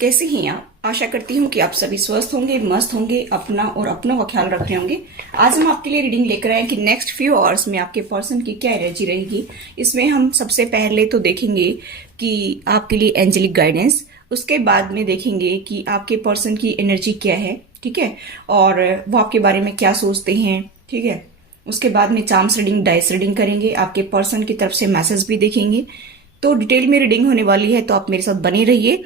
कैसे हैं आप? आशा करती हूँ कि आप सभी स्वस्थ होंगे, मस्त होंगे, अपना और अपनों का ख्याल रख रहे होंगे। आज हम आपके लिए रीडिंग लेकर आए कि नेक्स्ट फ्यू आवर्स में आपके पर्सन की क्या एनर्जी रहेगी। इसमें हम सबसे पहले तो देखेंगे कि आपके लिए एंजेलिक गाइडेंस, उसके बाद में देखेंगे कि आपके पर्सन की एनर्जी क्या है, ठीक है, और वो आपके बारे में क्या सोचते हैं, ठीक है। उसके बाद में चार्म्स रीडिंग, डाइस रीडिंग करेंगे, आपके पर्सन की तरफ से मैसेज भी देखेंगे। तो डिटेल में रीडिंग होने वाली है, तो आप मेरे साथ बने रहिए।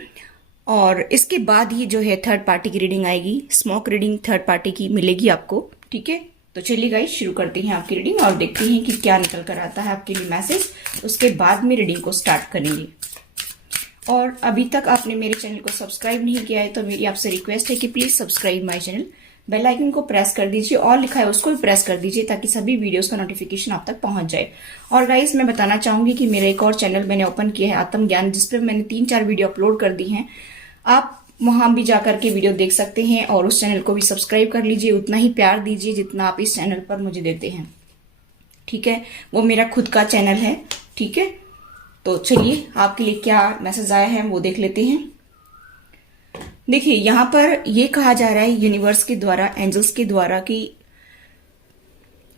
और इसके बाद ही जो है थर्ड पार्टी की रीडिंग आएगी, स्मोक रीडिंग थर्ड पार्टी की मिलेगी आपको, ठीक है। तो चलिए गाइस शुरू करते हैं आपकी रीडिंग और देखते हैं कि क्या निकल कर आता है आपके लिए मैसेज। उसके बाद में रीडिंग को स्टार्ट करेंगे। और अभी तक आपने मेरे चैनल को सब्सक्राइब नहीं किया है तो मेरी आपसे रिक्वेस्ट है कि please subscribe my channel, bell icon को प्रेस कर दीजिए और लिखा है उसको भी प्रेस कर दीजिए ताकि सभी वीडियोस का नोटिफिकेशन आप तक पहुंच जाए। और गाइस मैं बताना चाहूंगी कि मेरा एक और चैनल मैंने ओपन किया है, आत्म ज्ञान, जिसपे मैंने 3-4 वीडियो अपलोड कर दी हैं। आप वहां भी जाकर के वीडियो देख सकते हैं और उस चैनल को भी सब्सक्राइब कर लीजिए। उतना ही प्यार दीजिए जितना आप इस चैनल पर मुझे देते हैं, ठीक है। वो मेरा खुद का चैनल है, ठीक है। तो चलिए आपके लिए क्या मैसेज आया है वो देख लेते हैं। देखिए यहाँ पर ये कहा जा रहा है यूनिवर्स के द्वारा, एंजल्स के द्वारा, कि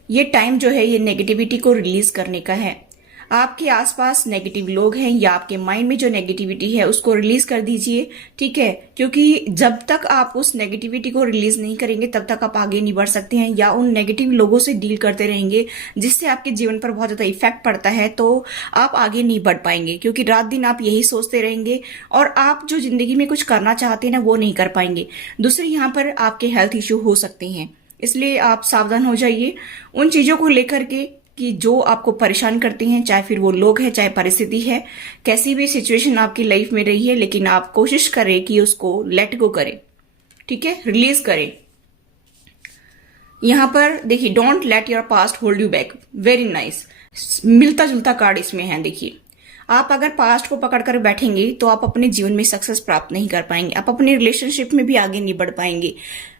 ये टाइम जो है ये नेगेटिविटी को रिलीज करने का है। आपके आसपास नेगेटिव लोग हैं या आपके माइंड में जो नेगेटिविटी है उसको रिलीज कर दीजिए, ठीक है। क्योंकि जब तक आप उस नेगेटिविटी को रिलीज नहीं करेंगे तब तक आप आगे नहीं बढ़ सकते हैं, या उन नेगेटिव लोगों से डील करते रहेंगे जिससे आपके जीवन पर बहुत ज्यादा इफेक्ट पड़ता है, तो आप आगे नहीं बढ़ पाएंगे। क्योंकि रात दिन आप यही सोचते रहेंगे और आप जो जिंदगी में कुछ करना चाहते हैं ना वो नहीं कर पाएंगे। दूसरे यहाँ पर आपके हेल्थ इश्यू हो सकते हैं, इसलिए आप सावधान हो जाइए उन चीजों को लेकर के कि जो आपको परेशान करती हैं, चाहे फिर वो लोग हैं, चाहे परिस्थिति है, कैसी भी सिचुएशन आपकी लाइफ में रही है, लेकिन आप कोशिश करें कि उसको लेट गो करें, ठीक है, रिलीज करें। यहां पर देखिए, don't let your past hold you back, very nice, मिलता जुलता कार्ड इसमें है। देखिए, आप अगर पास्ट को पकड़कर बैठेंगे तो आप अपने जीवन में सक्सेस प्राप्त नहीं कर पाएंगे, आप अपने रिलेशनशिप में भी आगे नहीं बढ़ पाएंगे।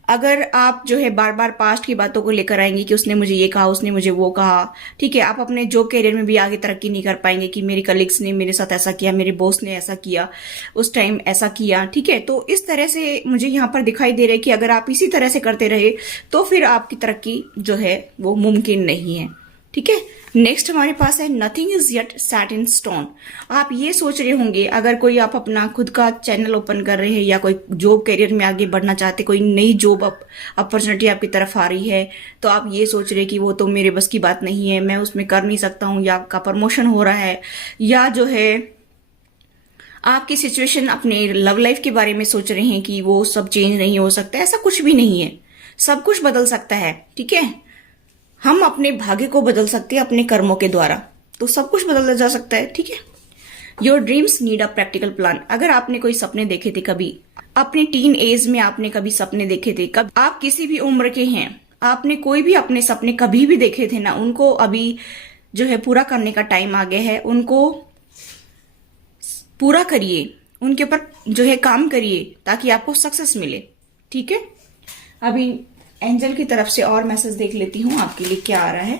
अगर आप जो है बार बार पास्ट की बातों को लेकर आएंगे कि उसने मुझे ये कहा, उसने मुझे वो कहा, ठीक है, आप अपने जॉब कैरियर में भी आगे तरक्की नहीं कर पाएंगे कि मेरी कलीग्स ने मेरे साथ ऐसा किया, मेरे बॉस ने ऐसा किया, उस टाइम ऐसा किया, ठीक है। तो इस तरह से मुझे यहाँ पर दिखाई दे रहा है कि अगर आप इसी तरह से करते रहे तो फिर आपकी तरक्की जो है वो मुमकिन नहीं है, ठीक है। नेक्स्ट हमारे पास है nothing is yet set in stone. आप ये सोच रहे होंगे, अगर कोई आप अपना खुद का चैनल ओपन कर रहे हैं या कोई जॉब करियर में आगे बढ़ना चाहते, कोई नई जॉब अपॉर्चुनिटी आपकी तरफ आ रही है, तो आप ये सोच रहे कि वो तो मेरे बस की बात नहीं है, मैं उसमें कर नहीं सकता हूँ, या आपका प्रमोशन हो रहा है, या जो है आपकी सिचुएशन अपने लव लाइफ के बारे में सोच रहे हैं कि वो सब चेंज नहीं हो सकता। ऐसा कुछ भी नहीं है, सब कुछ बदल सकता है, ठीक है। हम अपने भाग्य को बदल सकते हैं अपने कर्मों के द्वारा, तो सब कुछ बदला जा सकता है, ठीक है। Your dreams need a practical plan. अगर आपने कोई सपने देखे थे कभी अपने टीन एज में, आपने कभी सपने देखे थे, कब आप किसी भी उम्र के हैं, आपने कोई भी अपने सपने कभी भी देखे थे ना, उनको अभी जो है पूरा करने का टाइम आ गया है। उनको पूरा करिए, उनके ऊपर जो है काम करिए ताकि आपको सक्सेस मिले, ठीक है। अभी एंजल की तरफ से और मैसेज देख लेती हूं आपके लिए क्या आ रहा है।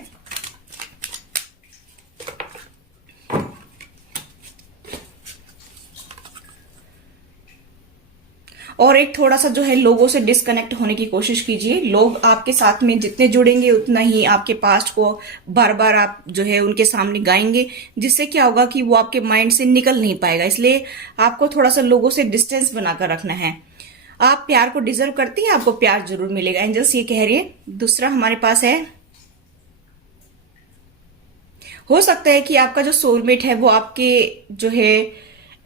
और एक थोड़ा सा जो है लोगों से डिस्कनेक्ट होने की कोशिश कीजिए। लोग आपके साथ में जितने जुड़ेंगे उतना ही आपके पास्ट को बार बार आप जो है उनके सामने गाएंगे, जिससे क्या होगा कि वो आपके माइंड से निकल नहीं पाएगा। इसलिए आपको थोड़ा सा लोगों से डिस्टेंस बनाकर रखना है। आप प्यार को डिजर्व करती हैं, आपको प्यार जरूर मिलेगा, एंजल्स ये कह रही है। दूसरा हमारे पास है, हो सकता है कि आपका जो सोलमेट है वो आपके जो है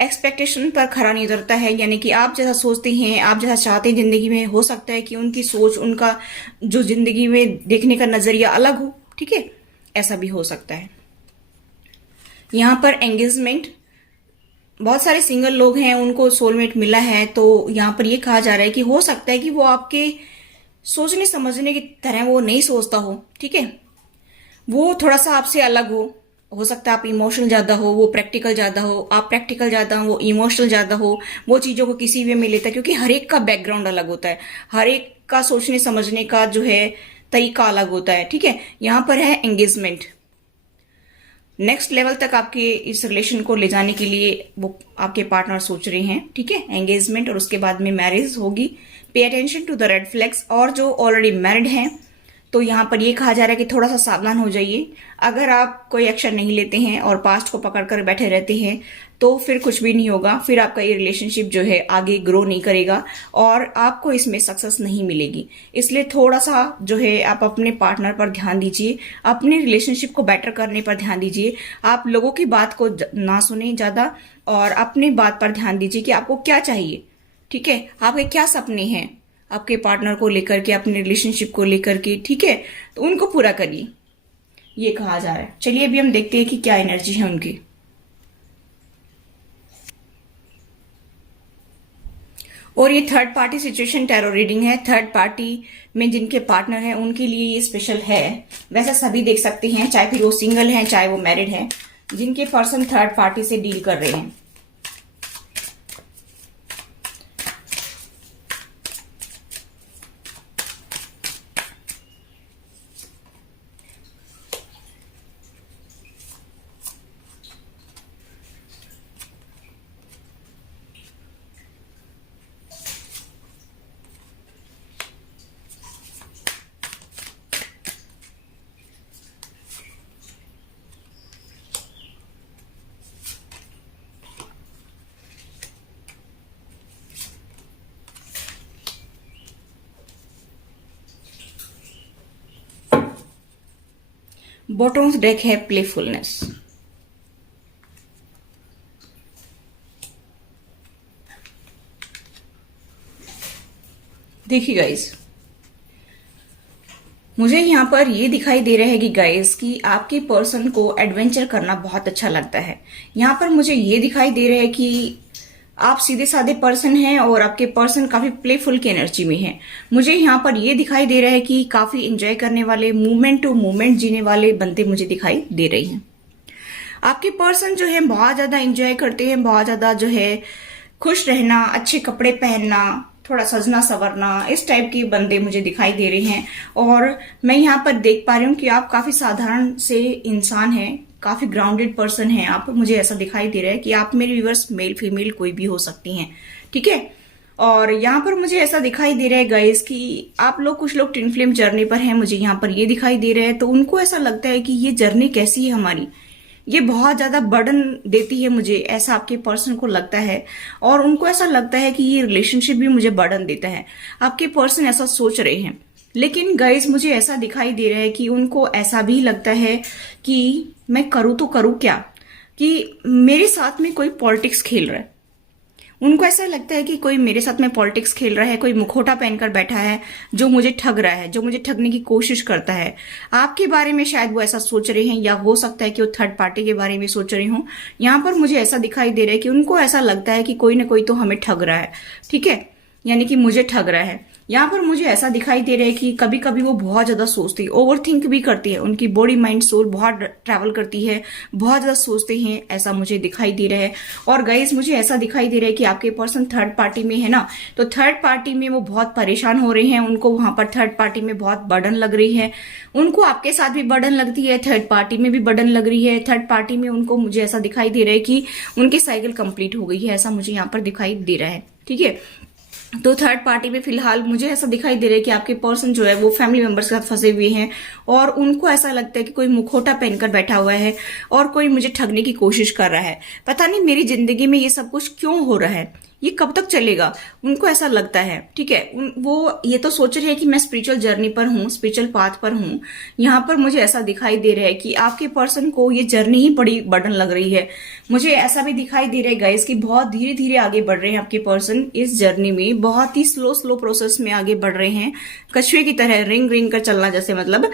एक्सपेक्टेशन पर खरा नहीं उतरता है, यानी कि आप जैसा सोचते हैं, आप जैसा चाहते हैं जिंदगी में, हो सकता है कि उनकी सोच, उनका जो जिंदगी में देखने का नजरिया अलग हो, ठीक है, ऐसा भी हो सकता है। यहां पर एंगेजमेंट, बहुत सारे सिंगल लोग हैं उनको सोलमेट मिला है, तो यहाँ पर ये कहा जा रहा है कि हो सकता है कि वो आपके सोचने समझने की तरह वो नहीं सोचता हो, ठीक है, वो थोड़ा सा आपसे अलग हो सकता है आप इमोशनल ज्यादा हो, वो प्रैक्टिकल ज्यादा हो, आप प्रैक्टिकल ज्यादा हो, वो इमोशनल ज्यादा हो, वो चीजों को किसी वे में लेता है, क्योंकि हर एक का बैकग्राउंड अलग होता है, हर एक का सोचने समझने का जो है तरीका अलग होता है, ठीक है। यहाँ पर है एंगेजमेंट। नेक्स्ट लेवल तक आपके इस रिलेशन को ले जाने के लिए वो आपके पार्टनर सोच रहे हैं, ठीक है। एंगेजमेंट और उसके बाद में मैरिज होगी। Pay attention to the red flags. और जो ऑलरेडी मैरिड हैं तो यहाँ पर ये कहा जा रहा है कि थोड़ा सा सावधान हो जाइए। अगर आप कोई एक्शन नहीं लेते हैं और पास्ट को पकड़ कर बैठे रहते हैं तो फिर कुछ भी नहीं होगा, फिर आपका ये रिलेशनशिप जो है आगे ग्रो नहीं करेगा और आपको इसमें सक्सेस नहीं मिलेगी। इसलिए थोड़ा सा जो है आप अपने पार्टनर पर ध्यान दीजिए, अपने रिलेशनशिप को बेटर करने पर ध्यान दीजिए। आप लोगों की बात को ना सुने ज्यादा और अपनी बात पर ध्यान दीजिए कि आपको क्या चाहिए, ठीक है। आपके क्या सपने हैं आपके पार्टनर को लेकर के, अपने रिलेशनशिप को लेकर के, ठीक है, तो उनको पूरा करिए, ये कहा जा रहा है। चलिए अभी हम देखते हैं कि क्या एनर्जी है उनकी। और ये third party situation tarot reading है। थर्ड पार्टी में जिनके पार्टनर हैं उनके लिए ये स्पेशल है। वैसे सभी देख सकते हैं, चाहे फिर वो सिंगल हैं चाहे वो मैरिड हैं, जिनके पर्सन थर्ड पार्टी से डील कर रहे हैं। बॉटम्स डेक है प्लेफुलनेस। देखिए गाइस, मुझे यहाँ पर ये दिखाई दे रहा है कि गाइस कि आपके पर्सन को एडवेंचर करना बहुत अच्छा लगता है। यहाँ पर मुझे ये दिखाई दे रहा है कि आप सीधे साधे पर्सन हैं और आपके पर्सन काफी प्लेफुल की एनर्जी में है। मुझे यहाँ पर ये दिखाई दे रहा है कि काफी एंजॉय करने वाले, मूवमेंट टू मूवमेंट जीने वाले बनते मुझे दिखाई दे रही हैं। आपके पर्सन जो है बहुत ज्यादा एंजॉय करते हैं, बहुत ज्यादा जो है खुश रहना, अच्छे कपड़े पहनना, थोड़ा सजना संवरना, इस टाइप के बंदे मुझे दिखाई दे रहे हैं। और मैं यहाँ पर देख पा रही हूँ कि आप काफी साधारण से इंसान हैं, काफी ग्राउंडेड पर्सन हैं आप। मुझे ऐसा दिखाई दे रहा है कि आप मेरे व्यूअर्स मेल फीमेल कोई भी हो सकती हैं, ठीक है। और यहाँ पर मुझे ऐसा दिखाई दे रहा है गाइस कि आप लोग, कुछ लोग ट्विन फ्लेम जर्नी पर हैं, मुझे यहाँ पर ये दिखाई दे रहा है। तो उनको ऐसा लगता है कि ये जर्नी कैसी है हमारी, ये बहुत ज्यादा बर्डन देती है मुझे, ऐसा आपके पर्सन को लगता है। और उनको ऐसा लगता है कि ये रिलेशनशिप भी मुझे बर्डन देता है। आपके पर्सन ऐसा सोच रहे हैं। लेकिन गाइस मुझे ऐसा दिखाई दे रहा है कि उनको ऐसा भी लगता है कि मैं करूँ तो करूँ क्या, कि मेरे साथ में कोई पॉलिटिक्स खेल रहा है। उनको ऐसा लगता है कि कोई मेरे साथ में पॉलिटिक्स खेल रहा है, कोई मुखौटा पहनकर बैठा है जो मुझे ठग रहा है, जो मुझे ठगने की कोशिश करता है। आपके बारे में शायद वो ऐसा सोच रहे हैं, या हो सकता है कि वो थर्ड पार्टी के बारे में सोच रहे हो। यहाँ पर मुझे ऐसा दिखाई दे रहा है कि उनको ऐसा लगता है कि कोई ना कोई तो हमें ठग रहा है, ठीक है, यानी कि मुझे ठग रहा है। यहाँ पर मुझे ऐसा दिखाई दे रहा है कि कभी कभी वो बहुत ज्यादा सोचती है, ओवर थिंक भी करती है, उनकी बॉडी माइंड सोल बहुत ट्रैवल करती है, बहुत ज्यादा सोचते हैं, ऐसा मुझे दिखाई दे रहा है। और गाइस मुझे ऐसा दिखाई दे रहा है कि आपके पर्सन थर्ड पार्टी में है ना, तो थर्ड पार्टी में वो बहुत परेशान हो रहे हैं। उनको वहां पर थर्ड पार्टी में बहुत बर्डन लग रही है। उनको आपके साथ भी बर्डन लगती है, थर्ड पार्टी में भी बर्डन लग रही है। थर्ड पार्टी में उनको, मुझे ऐसा दिखाई दे रहा है कि उनकी साइकिल कंप्लीट हो गई है, ऐसा मुझे यहाँ पर दिखाई दे रहा है, ठीक है। तो थर्ड पार्टी में फिलहाल मुझे ऐसा दिखाई दे रहा है कि आपके पर्सन जो है वो फैमिली मेंबर्स के साथ फंसे हुए हैं और उनको ऐसा लगता है कि कोई मुखौटा पहनकर बैठा हुआ है और कोई मुझे ठगने की कोशिश कर रहा है। पता नहीं मेरी जिंदगी में ये सब कुछ क्यों हो रहा है, ये कब तक चलेगा, उनको ऐसा लगता है, ठीक है। वो ये तो सोच रहे हैं कि मैं स्पिरिचुअल जर्नी पर हूँ, स्पिरिचुअल पाथ पर हूँ। यहाँ पर मुझे ऐसा दिखाई दे रहा है कि आपके पर्सन को ये जर्नी ही बड़ी बर्डन लग रही है। मुझे ऐसा भी दिखाई दे रहा है गाइस कि बहुत धीरे धीरे आगे बढ़ रहे हैं आपके पर्सन इस जर्नी में, बहुत ही स्लो प्रोसेस में आगे बढ़ रहे हैं, कछुए की तरह रिंग रिंग कर चलना, जैसे मतलब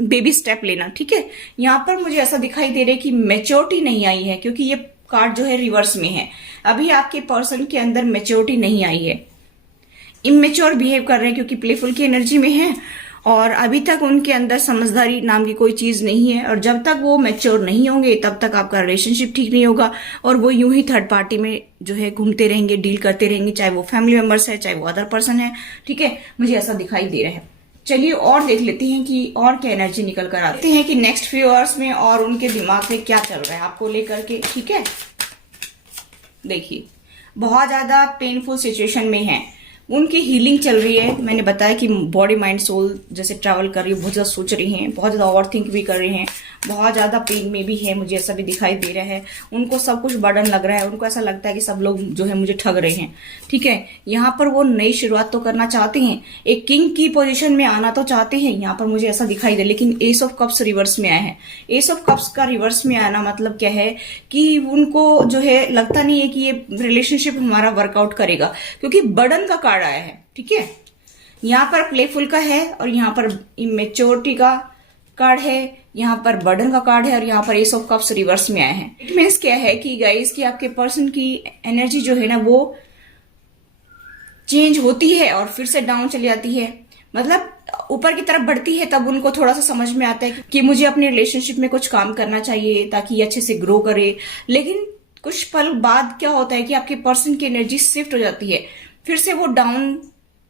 बेबी स्टेप लेना, ठीक है। यहाँ पर मुझे ऐसा दिखाई दे रहा है कि मेच्योरिटी नहीं आई है, क्योंकि ये कार्ड जो है रिवर्स में है। अभी आपके पर्सन के अंदर मेच्योरिटी नहीं आई है, इमेच्योर बिहेव कर रहे हैं क्योंकि प्लेफुल की एनर्जी में है और अभी तक उनके अंदर समझदारी नाम की कोई चीज नहीं है। और जब तक वो मैच्योर नहीं होंगे तब तक आपका रिलेशनशिप ठीक नहीं होगा और वो यूं ही थर्ड पार्टी में जो है घूमते रहेंगे, डील करते रहेंगे, चाहे वो फैमिली मेंबर्स है चाहे वो अदर पर्सन है, ठीक है। मुझे ऐसा दिखाई दे रहा है। चलिए और देख लेते हैं कि और क्या एनर्जी निकल कर आते हैं कि नेक्स्ट फ्यू आवर्स में और उनके दिमाग में क्या चल रहा है आपको लेकर के। ठीक है, देखिए बहुत ज्यादा पेनफुल सिचुएशन में है, उनकी हीलिंग चल रही है। मैंने बताया कि बॉडी माइंड सोल जैसे ट्रैवल कर रही है, बहुत ज्यादा सोच रही हैं, बहुत ज्यादा ओवर थिंक भी कर रही हैं, बहुत ज्यादा पेन में भी है, मुझे ऐसा भी दिखाई दे रहा है। उनको सब कुछ बर्डन लग रहा है, उनको ऐसा लगता है कि सब लोग जो है मुझे ठग रहे हैं। ठीक है, यहाँ पर वो नई शुरुआत तो करना चाहते हैं, एक किंग की पोजीशन में आना तो चाहते हैं, यहाँ पर मुझे ऐसा दिखाई दे। लेकिन एस ऑफ कप्स रिवर्स में आया है। एस ऑफ कप्स का रिवर्स में आना मतलब क्या है कि उनको जो है लगता नहीं है कि ये रिलेशनशिप हमारा वर्कआउट करेगा, क्योंकि बर्डन का कार्ड आया है। ठीक है, यहाँ पर प्लेफुल का है और यहाँ पर इमेच्योरिटी का कार्ड है, यहाँ पर बर्डन का कार्ड है और यहाँ पर एस ऑफ कप्स रिवर्स में आया है। इट मीन्स क्या है कि गाइस कि आपके पर्सन की एनर्जी जो है ना वो चेंज होती है और फिर से डाउन चली जाती है, मतलब ऊपर की तरफ बढ़ती है। तब उनको थोड़ा सा समझ में आता है कि मुझे अपने रिलेशनशिप में कुछ काम करना चाहिए ताकि ये अच्छे से ग्रो करे। लेकिन कुछ पल बाद क्या होता है कि आपके पर्सन की एनर्जी शिफ्ट हो जाती है, फिर से वो डाउन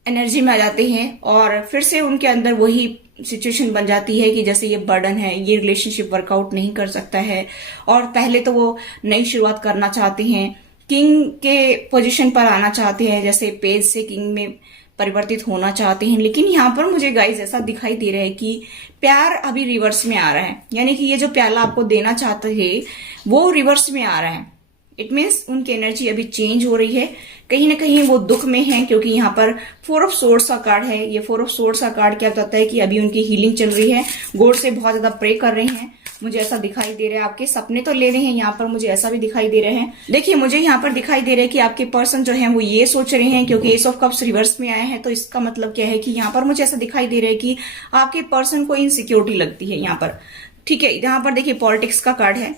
एनर्जी में आ जाते हैं और फिर से उनके अंदर वही सिचुएशन बन जाती है कि जैसे ये बर्डन है, ये रिलेशनशिप वर्कआउट नहीं कर सकता है। और पहले तो वो नई शुरुआत करना चाहते हैं, किंग के पोजीशन पर आना चाहते हैं, जैसे पेज से किंग में परिवर्तित होना चाहते हैं। लेकिन यहाँ पर मुझे गाइस ऐसा दिखाई दे रहा है कि प्यार अभी रिवर्स में आ रहा है, यानी कि ये जो प्याला आपको देना चाहते हैं वो रिवर्स में आ रहा है। इट मीन्स उनकी एनर्जी अभी चेंज हो रही है, कहीं ना कहीं वो दुख में है, क्योंकि यहाँ पर 4 ऑफ सोर्ड्स का कार्ड है। ये 4 ऑफ सोर्ड्स का कार्ड क्या बताता है कि अभी उनकी हीलिंग चल रही है, गॉड से बहुत ज्यादा प्रे कर रहे हैं, मुझे ऐसा दिखाई दे रहा है। आपके सपने तो ले रहे हैं, यहाँ पर मुझे ऐसा भी दिखाई दे रहे हैं। देखिए मुझे यहाँ पर दिखाई दे रहा है कि आपके पर्सन जो है वो ये सोच रहे हैं, क्योंकि एस ऑफ कप्स रिवर्स में आए हैं, तो इसका मतलब क्या है कि यहाँ पर मुझे ऐसा दिखाई दे रहा है कि आपके पर्सन को इनसिक्योरिटी लगती है यहाँ पर। ठीक है, यहाँ पर देखिए पॉलिटिक्स का कार्ड है।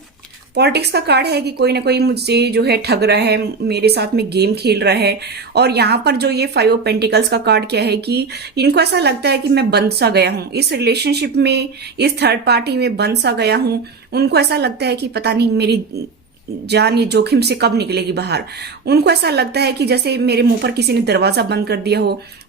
पॉलिटिक्स का कार्ड है कि कोई ना कोई मुझसे जो है ठग रहा है, मेरे साथ में गेम खेल रहा है। और यहाँ पर जो ये 5 ऑफ पेंटिकल्स का कार्ड क्या है कि इनको ऐसा लगता है कि मैं बंद सा गया हूँ इस रिलेशनशिप में, इस थर्ड पार्टी में बंद सा गया हूँ। उनको ऐसा लगता है कि पता नहीं मेरी जान ये जोखिम से कब निकलेगी बाहर। उनको ऐसा लगता है कि जैसे मेरे मुंह पर किसी ने दरवाजा बंद कर दिया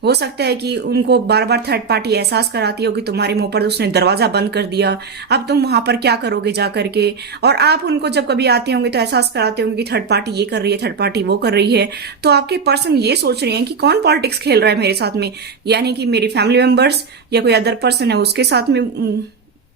हो सकता है कि उनको बार बार थर्ड पार्टी एहसास कराती हो कि तुम्हारे मुंह पर उसने दरवाजा बंद कर दिया, अब तुम वहां पर क्या करोगे जा करके। और आप उनको जब कभी आते होंगे तो एहसास कराते होंगे कि थर्ड पार्टी ये कर रही है, थर्ड पार्टी वो कर रही है। तो आपके पर्सन ये सोच रहे हैं कि कौन पॉलिटिक्स खेल रहा है मेरे साथ में, यानी कि मेरी फैमिली मेंबर्स या कोई अदर पर्सन है उसके साथ में।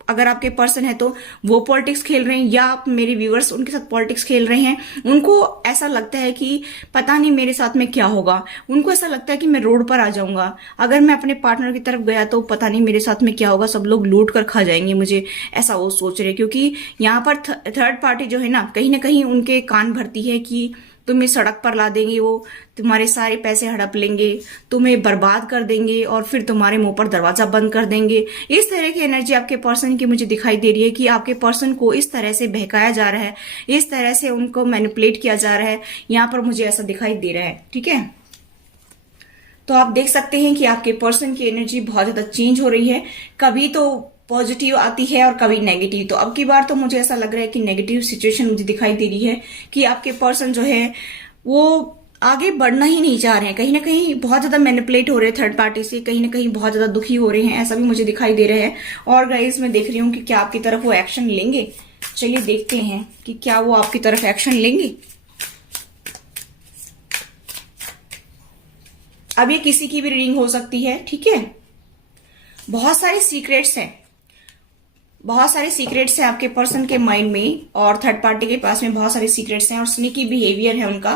अगर आपके पर्सन है तो वो पॉलिटिक्स खेल रहे हैं, या आप मेरे व्यूअर्स उनके साथ पॉलिटिक्स खेल रहे हैं। उनको ऐसा लगता है कि पता नहीं मेरे साथ में क्या होगा, उनको ऐसा लगता है कि मैं रोड पर आ जाऊंगा, अगर मैं अपने पार्टनर की तरफ गया तो पता नहीं मेरे साथ में क्या होगा, सब लोग लूट कर खा जाएंगे मुझे, ऐसा वो सोच रहे हैं। क्योंकि यहाँ पर थर्ड पार्टी जो है ना कहीं उनके कान भरती है कि तुम्हें सड़क पर ला देंगे, वो तुम्हारे सारे पैसे हड़प लेंगे, तुम्हें बर्बाद कर देंगे और फिर तुम्हारे मुंह पर दरवाजा बंद कर देंगे। इस तरह की एनर्जी आपके पर्सन की मुझे दिखाई दे रही है कि आपके पर्सन को इस तरह से बहकाया जा रहा है, इस तरह से उनको मैनिपुलेट किया जा रहा है, यहाँ पर मुझे ऐसा दिखाई दे रहा है। ठीक है, तो आप देख सकते हैं कि आपके पर्सन की एनर्जी बहुत ज्यादा चेंज हो रही है, कभी तो पॉजिटिव आती है और कभी नेगेटिव। तो अब की बार तो मुझे ऐसा लग रहा है कि नेगेटिव सिचुएशन मुझे दिखाई दे रही है कि आपके पर्सन जो है वो आगे बढ़ना ही नहीं चाह रहे हैं, कहीं ना कहीं बहुत ज्यादा मैनिपुलेट हो रहे हैं थर्ड पार्टी से, कहीं ना कहीं बहुत ज्यादा दुखी हो रहे हैं, ऐसा भी मुझे दिखाई दे रहा है। और गाइस मैं देख रही हूँ कि क्या आपकी तरफ वो एक्शन लेंगे। चलिए देखते हैं कि क्या वो आपकी तरफ एक्शन लेंगे। अब ये किसी की भी रीडिंग हो सकती है। ठीक है, बहुत सारे सीक्रेट्स हैं, बहुत सारे सीक्रेट्स हैं आपके पर्सन के माइंड में और थर्ड पार्टी के पास में बहुत सारे सीक्रेट्स हैं और स्नीकी बिहेवियर है उनका,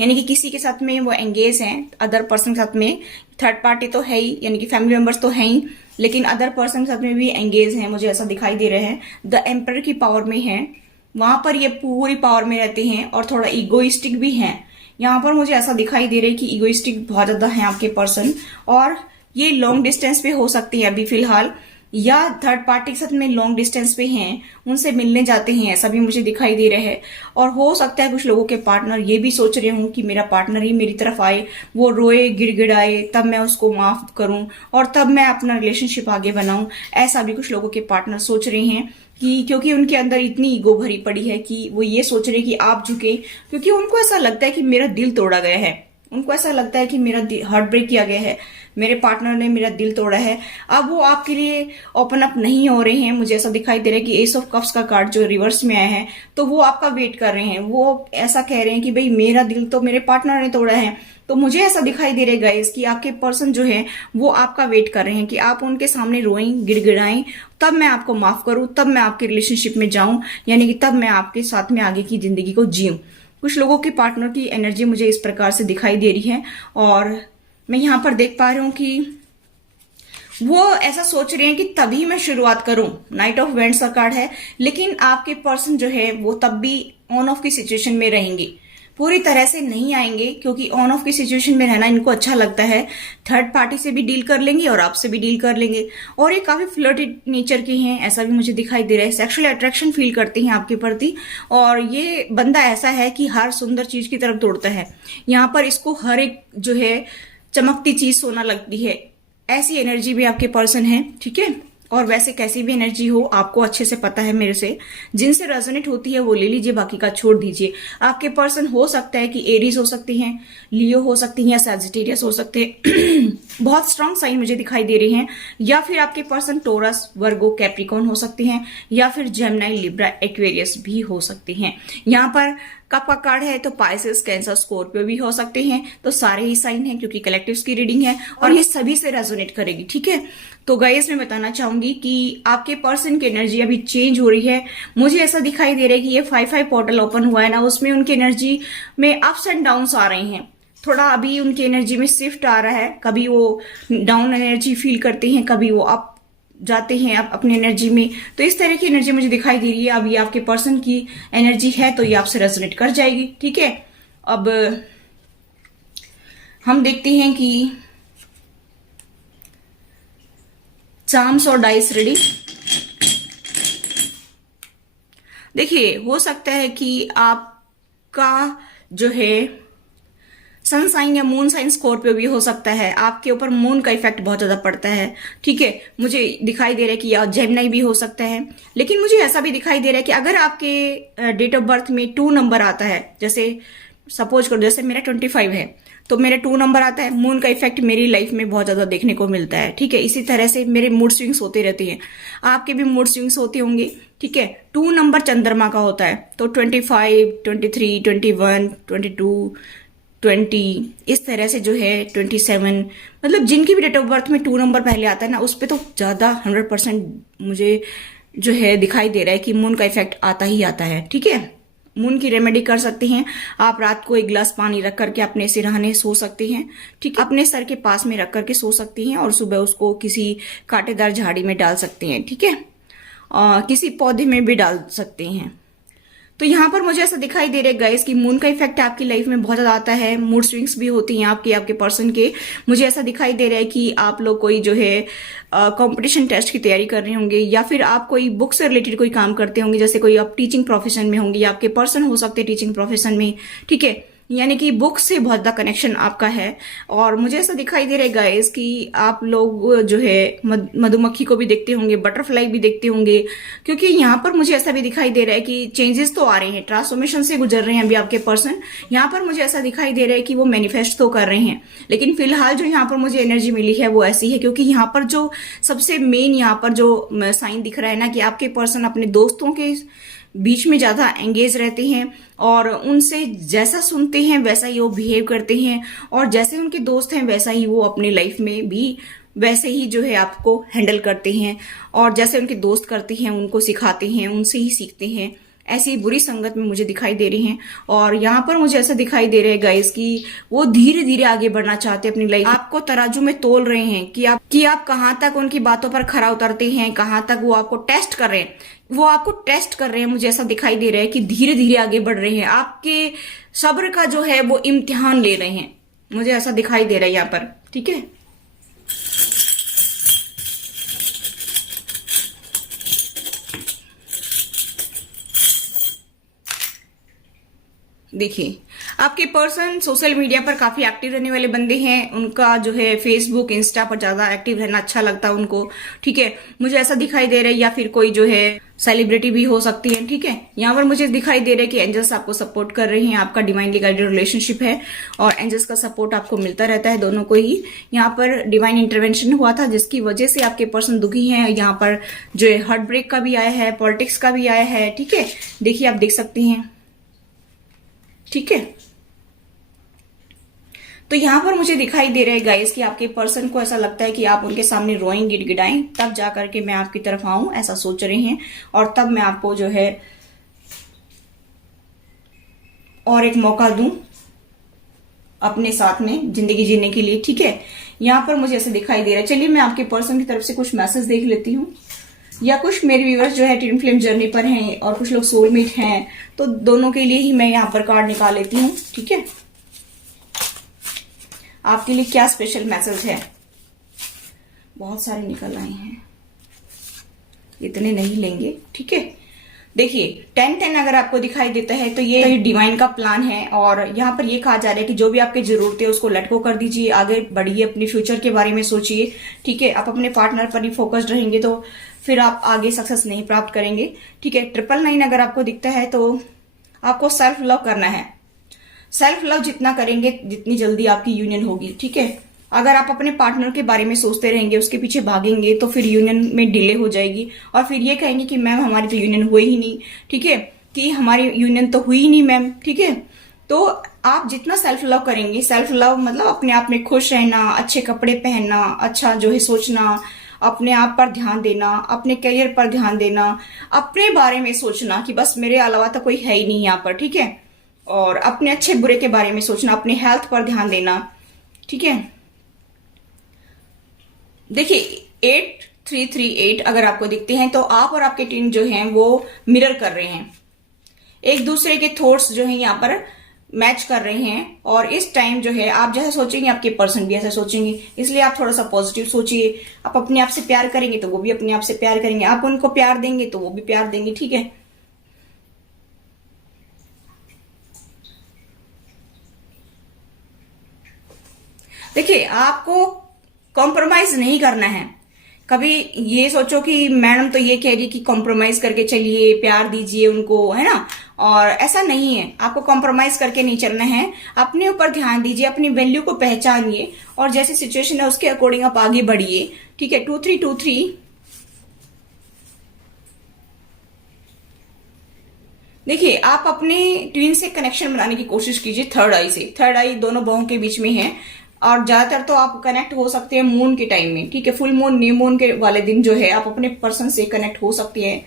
यानी कि किसी के साथ में वो एंगेज हैं, अदर पर्सन के साथ में। थर्ड पार्टी तो है ही, यानी कि फैमिली मेंबर्स तो है ही, लेकिन अदर पर्सन के साथ में भी एंगेज हैं, मुझे ऐसा दिखाई दे रहा है। द एम्परर की पावर में है, वहां पर ये पूरी पावर में रहते हैं और थोड़ा इगोइस्टिक भी हैं। यहाँ पर मुझे ऐसा दिखाई दे रहा है कि इगोइस्टिक बहुत ज्यादा है आपके पर्सन, और ये लॉन्ग डिस्टेंस पे हो सकती है अभी फिलहाल, या थर्ड पार्टी के साथ में लॉन्ग डिस्टेंस पे हैं, उनसे मिलने जाते हैं, ऐसा भी मुझे दिखाई दे रहा है। और हो सकता है कुछ लोगों के पार्टनर ये भी सोच रहे हूँ कि मेरा पार्टनर ही मेरी तरफ आए, वो रोए गिड़गिड़ाए, तब मैं उसको माफ करूं और तब मैं अपना रिलेशनशिप आगे बनाऊं। ऐसा भी कुछ लोगों के पार्टनर सोच रहे हैं कि क्योंकि उनके अंदर इतनी ईगो भरी पड़ी है कि वो ये सोच रहे हैं कि आप झुके, क्योंकि उनको ऐसा लगता है कि मेरा दिल तोड़ा गया है, उनको ऐसा लगता है कि मेरा हार्ट ब्रेक किया गया है, मेरे पार्टनर ने मेरा दिल तोड़ा है, अब वो आपके लिए ओपन अप नहीं हो रहे हैं। मुझे ऐसा दिखाई दे रहा है कि एस ऑफ कप्स का कार्ड जो रिवर्स में आया है, तो वो आपका वेट कर रहे हैं। वो ऐसा कह रहे हैं कि भाई मेरा दिल तो मेरे पार्टनर ने तोड़ा है। तो मुझे ऐसा दिखाई दे रहा है गाइस कि आपके पर्सन जो है वो आपका वेट कर रहे हैं कि आप उनके सामने रोएं, गिड़गिड़ाएं, तब मैं आपको माफ करूं, तब मैं आपके रिलेशनशिप में जाऊं, यानी कि तब मैं आपके साथ में आगे की जिंदगी को जीऊं। कुछ लोगों के पार्टनर की एनर्जी मुझे इस प्रकार से दिखाई दे रही है और मैं यहाँ पर देख पा रही हूँ कि वो ऐसा सोच रहे हैं कि तभी मैं शुरुआत करूं। नाइट ऑफ वेंट्स का कार्ड है, लेकिन आपके पर्सन जो है वो तब भी ऑन ऑफ की सिचुएशन में रहेंगे, पूरी तरह से नहीं आएंगे, क्योंकि ऑन ऑफ की सिचुएशन में रहना इनको अच्छा लगता है। थर्ड पार्टी से भी डील कर लेंगे और आपसे भी डील कर लेंगे, और ये काफी फ्लर्टी नेचर के हैं, ऐसा भी मुझे दिखाई दे रहा है। सेक्सुअल अट्रैक्शन फील करते हैं आपके प्रति, और ये बंदा ऐसा है कि हर सुंदर चीज की तरफ दौड़ता है। यहाँ पर इसको हर एक जो है चमकती चीज सोना लगती है, ऐसी एनर्जी भी आपके पर्सन है, ठीक है। और वैसे कैसी भी एनर्जी हो आपको अच्छे से पता है मेरे से, जिनसे रेजोनेट होती है वो ले लीजिए, बाकी का छोड़ दीजिए। आपके पर्सन हो सकता है कि एरीज हो सकते हैं, लियो हो सकती हैं, या सैजिटेरियस हो सकते हैं बहुत स्ट्रांग साइन मुझे दिखाई दे रहे हैं, या फिर आपके पर्सन टोरस, वर्गो, कैप्रिकॉर्न हो सकते हैं, या फिर जेमिनी, लिब्रा, एक्वेरियस भी हो सकते हैं। यहाँ पर कप का कार्ड है, तो पाइसेस, कैंसर, स्कॉर्पियो भी हो सकते हैं। तो सारे ही साइन हैं, क्योंकि कलेक्टिव्स की रीडिंग है और ये सभी से रेजोनेट करेगी, ठीक है। तो गाइस मैं बताना चाहूंगी कि आपके पर्सन की एनर्जी अभी चेंज हो रही है। मुझे ऐसा दिखाई दे रहा है कि ये 5-5 पोर्टल ओपन हुआ है ना, उसमें उनकी एनर्जी में अप्स एंड डाउन्स आ रहे हैं। थोड़ा अभी उनकी एनर्जी में शिफ्ट आ रहा है, कभी वो डाउन एनर्जी फील करते हैं, कभी वो अप जाते हैं आप अपनी एनर्जी में। तो इस तरह की एनर्जी मुझे दिखाई दे रही है। अब ये आपके पर्सन की एनर्जी है, तो ये आपसे रेजोनेट कर जाएगी, ठीक है। अब हम देखते हैं कि चार्म्स और डाइस रेडी। देखिए, हो सकता है कि आपका जो है सन साइन या मून साइन स्कॉर्पियो भी हो सकता है। आपके ऊपर मून का इफेक्ट बहुत ज्यादा पड़ता है, ठीक है। मुझे दिखाई दे रहा है कि या जेमिनी भी हो सकता है, लेकिन मुझे ऐसा भी दिखाई दे रहा है कि अगर आपके डेट ऑफ बर्थ में 2 नंबर आता है, जैसे सपोज करो जैसे मेरा 25 है, तो मेरे 2 नंबर आता है, मून का इफेक्ट मेरी लाइफ में बहुत ज्यादा देखने को मिलता है, ठीक है। इसी तरह से मेरे मूड स्विंग्स होते रहते हैं, आपके भी मूड स्विंग्स होते होंगे, ठीक है। 2 नंबर चंद्रमा का होता है, तो 25, 23, 21, 22, 20, इस तरह से जो है 27, मतलब जिनकी भी डेट ऑफ बर्थ में 2 नंबर पहले आता है ना, उस पर तो ज्यादा 100% मुझे जो है दिखाई दे रहा है कि मून का इफेक्ट आता ही आता है, ठीक है। मून की रेमेडी कर सकते हैं आप। रात को 1 गिलास पानी रख करके अपने सिरहाने सो सकते हैं, ठीक है। अपने सर के पास में रख करके सो सकती हैं, और सुबह उसको किसी कांटेदार झाड़ी में डाल सकते हैं, ठीक है। किसी पौधे में भी डाल सकते हैं। तो यहाँ पर मुझे ऐसा दिखाई दे रहा है गाइस कि मून का इफेक्ट आपकी लाइफ में बहुत ज्यादा आता है। मूड स्विंग्स भी होती हैं आपके पर्सन के। मुझे ऐसा दिखाई दे रहा है कि आप लोग कोई जो है कंपटीशन टेस्ट की तैयारी कर रहे होंगे, या फिर आप कोई बुक से रिलेटेड कोई काम करते होंगे, जैसे कोई आप टीचिंग प्रोफेशन में होंगे, या आपके पर्सन हो सकते हैं टीचिंग प्रोफेशन में, ठीक है। यानी कि बुक से बहुत ज्यादा कनेक्शन आपका है। और मुझे ऐसा दिखाई दे रहा है गाइस कि आप लोग जो है मधुमक्खी को भी देखते होंगे, बटरफ्लाई भी देखते होंगे, क्योंकि यहाँ पर मुझे ऐसा भी दिखाई दे रहा है कि चेंजेस तो आ रहे हैं, ट्रांसफॉर्मेशन से गुजर रहे हैं अभी आपके पर्सन। यहाँ पर मुझे ऐसा दिखाई दे रहा है कि वो मैनिफेस्ट तो कर रहे हैं, लेकिन फिलहाल जो यहाँ पर मुझे एनर्जी मिली है वो ऐसी है, क्योंकि यहाँ पर जो सबसे मेन यहाँ पर जो साइन दिख रहा है ना कि आपके पर्सन अपने दोस्तों के बीच में ज्यादा एंगेज रहते हैं, और उनसे जैसा सुनते हैं वैसा ही वो बिहेव करते हैं, और जैसे उनके दोस्त हैं वैसा ही वो अपनी लाइफ में भी वैसे ही जो है आपको हैंडल करते हैं, और जैसे उनके दोस्त करते हैं उनको सिखाते हैं, उनसे ही सीखते हैं। ऐसी बुरी संगत में मुझे दिखाई दे रही हैं। और यहाँ पर मुझे ऐसा दिखाई दे रहा है गाइस कि वो धीरे धीरे आगे बढ़ना चाहते हैं अपनी लाइफ। आपको तराजू में तोल रहे हैं कि आप कहाँ तक उनकी बातों पर खरा उतरते हैं, कहाँ तक वो आपको टेस्ट कर रहे हैं। वो आपको टेस्ट कर रहे हैं। मुझे ऐसा दिखाई दे रहा है कि धीरे धीरे आगे बढ़ रहे हैं, आपके सब्र का जो है वो इम्तिहान ले रहे हैं। मुझे ऐसा दिखाई दे रहा है यहाँ पर, ठीक है। देखिए, आपके पर्सन सोशल मीडिया पर काफी एक्टिव रहने वाले बंदे हैं। उनका जो है फेसबुक इंस्टा पर ज्यादा एक्टिव रहना अच्छा लगता है उनको, ठीक है, मुझे ऐसा दिखाई दे रहा है। या फिर कोई जो है सेलिब्रिटी भी हो सकती है, ठीक है। यहाँ पर मुझे दिखाई दे रहा है कि एंजल्स आपको सपोर्ट कर रहे हैं, आपका डिवाइनली गाइडेड रिलेशनशिप है और एंजल्स का सपोर्ट आपको मिलता रहता है दोनों को ही। यहाँ पर डिवाइन इंटरवेंशन हुआ था जिसकी वजह से आपके पर्सन दुखी हैं। यहाँ पर जो है हार्ट ब्रेक का भी आया है, पॉलिटिक्स का भी आया है, ठीक है। देखिए आप देख सकती हैं, ठीक है। तो यहां पर मुझे दिखाई दे रहा है गाइस कि आपके पर्सन को ऐसा लगता है कि आप उनके सामने रोएं, गिड़गिड़ाएं, तब जाकर के मैं आपकी तरफ आऊं, ऐसा सोच रहे हैं। और तब मैं आपको जो है और एक मौका दूं अपने साथ में जिंदगी जीने के लिए, ठीक है। यहां पर मुझे ऐसा दिखाई दे रहा है। चलिए मैं आपके पर्सन की तरफ से कुछ मैसेज देख लेती हूँ, या कुछ मेरे व्यूअर्स जो है ट्विन फ्लेम जर्नी पर हैं और कुछ लोग सोलमेट हैं, तो दोनों के लिए ही मैं यहाँ पर कार्ड निकाल लेती हूँ, ठीक है। आपके लिए क्या स्पेशल मैसेज है? बहुत सारे निकल आए हैं, इतने नहीं लेंगे, ठीक है। देखिए 10-10 अगर आपको दिखाई देता है तो ये डिवाइन का प्लान है। और यहाँ पर ये कहा जा रहा है कि जो भी आपकी जरूरत है उसको लेट गो कर दीजिए, आगे बढ़िए, अपने फ्यूचर के बारे में सोचिए, ठीक है। आप अपने पार्टनर पर ही फोकस्ड रहेंगे तो फिर आप आगे सक्सेस नहीं प्राप्त करेंगे, ठीक है। 999 अगर आपको दिखता है तो आपको सेल्फ लव करना है। सेल्फ लव जितना करेंगे जितनी जल्दी आपकी यूनियन होगी, ठीक है। अगर आप अपने पार्टनर के बारे में सोचते रहेंगे, उसके पीछे भागेंगे, तो फिर यूनियन में डिले हो जाएगी और फिर ये कहेंगे कि मैम हमारी तो यूनियन हुई ही नहीं, ठीक है, कि हमारी यूनियन तो हुई ही नहीं मैम, ठीक है। तो आप जितना सेल्फ लव करेंगे, सेल्फ लव मतलब अपने आप में खुश रहना, अच्छे कपड़े पहनना, अच्छा जो है सोचना, अपने आप पर ध्यान देना, अपने करियर पर ध्यान देना, अपने बारे में सोचना कि बस मेरे अलावा तो कोई है ही नहीं यहाँ पर, ठीक है। और अपने अच्छे बुरे के बारे में सोचना, अपने हेल्थ पर ध्यान देना, ठीक है। देखिए 8338 अगर आपको दिखते हैं तो आप और आपके टीम जो हैं वो मिरर कर रहे हैं, एक दूसरे के थॉट्स जो हैं यहाँ पर मैच कर रहे हैं। और इस टाइम जो है आप जैसा सोचेंगे आपके पर्सन भी ऐसा सोचेंगे, इसलिए आप थोड़ा सा पॉजिटिव सोचिए। आप अपने आप से प्यार करेंगे तो वो भी अपने आप से प्यार करेंगे, आप उनको प्यार देंगे तो वो भी प्यार देंगे, ठीक है। देखिए आपको कॉम्प्रोमाइज नहीं करना है। कभी ये सोचो कि मैडम तो ये कह रही कि कॉम्प्रोमाइज करके चलिए, प्यार दीजिए उनको, है ना, और ऐसा नहीं है। आपको कॉम्प्रोमाइज करके नहीं चलना है, अपने ऊपर ध्यान दीजिए, अपनी वैल्यू को पहचानिए और जैसी सिचुएशन है उसके अकॉर्डिंग आप आगे बढ़िए, ठीक है। 2323 देखिए आप अपने ट्विन से कनेक्शन बनाने की कोशिश कीजिए थर्ड आई से। थर्ड आई दोनों बाहों के बीच में है और ज्यादातर तो आप कनेक्ट हो सकते हैं मून के टाइम में, ठीक है। फुल मून, न्यू मून के वाले दिन जो है आप अपने पर्सन से कनेक्ट हो सकते हैं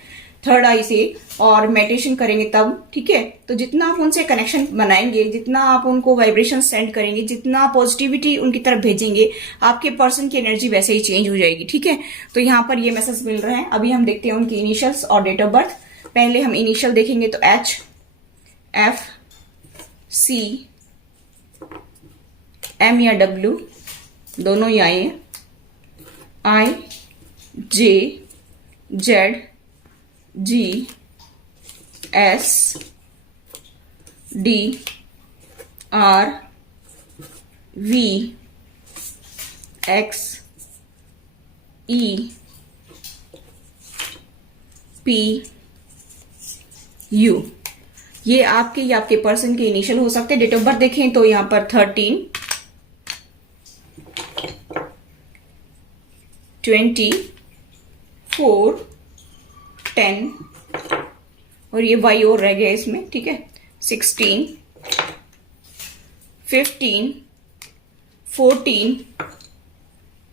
थर्ड आई से और मेडिटेशन करेंगे तब, ठीक है। तो जितना आप उनसे कनेक्शन बनाएंगे, जितना आप उनको वाइब्रेशन सेंड करेंगे, जितना पॉजिटिविटी उनकी तरफ भेजेंगे, आपके पर्सन की एनर्जी वैसे ही चेंज हो जाएगी, ठीक है। तो यहाँ पर ये मैसेज मिल रहा है। अभी हम देखते हैं उनकी इनिशियल्स और डेट ऑफ बर्थ। पहले हम इनिशियल देखेंगे तो HFC M या W दोनों ही आए हैं, IJGSDRVXEPU। ये आपके या आपके पर्सन के इनिशियल हो सकते हैं। डेट ऑफ बर्थ देखें तो यहां पर 13-24-10 और ये वाई और रह गया इसमें, ठीक है। 16, 15, 14,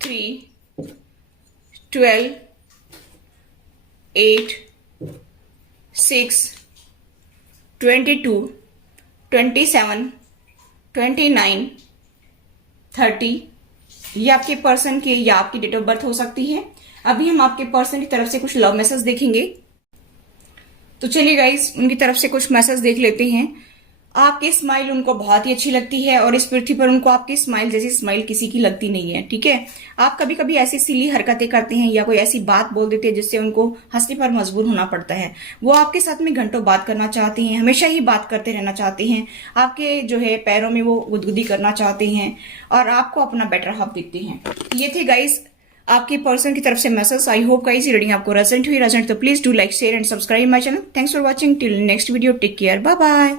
3, 12, 8, 6, 22, 27, 29, 30। ये आपके पर्सन की या आपकी डेट ऑफ बर्थ हो सकती है। अभी हम आपके पर्सन की तरफ से कुछ लव मैसेज देखेंगे। तो चलिए गाइस उनकी तरफ से कुछ मैसेज देख लेते हैं। आपकी स्माइल उनको बहुत ही अच्छी लगती है और इस पृथ्वी पर उनको आपकी स्माइल जैसी स्माइल किसी की लगती नहीं है, ठीक है। आप कभी कभी ऐसी सिली हरकतें करते हैं या कोई ऐसी बात बोल देते हैं जिससे उनको हंसने पर मजबूर होना पड़ता है। वो आपके साथ में घंटों बात करना चाहते हैं, हमेशा ही बात करते रहना चाहते हैं, आपके जो है पैरों में वो गुदगुदी करना चाहते हैं और आपको अपना बेटर हाफ दिखते हैं। ये थे गाइस आपके पर्सन की तरफ से मैसेज। आई होप गाइस ये रीडिंग आपको रेजोनेट हुई। तो please do like, share and subscribe my channel. Thanks for watching. Till next video, take care, bye bye.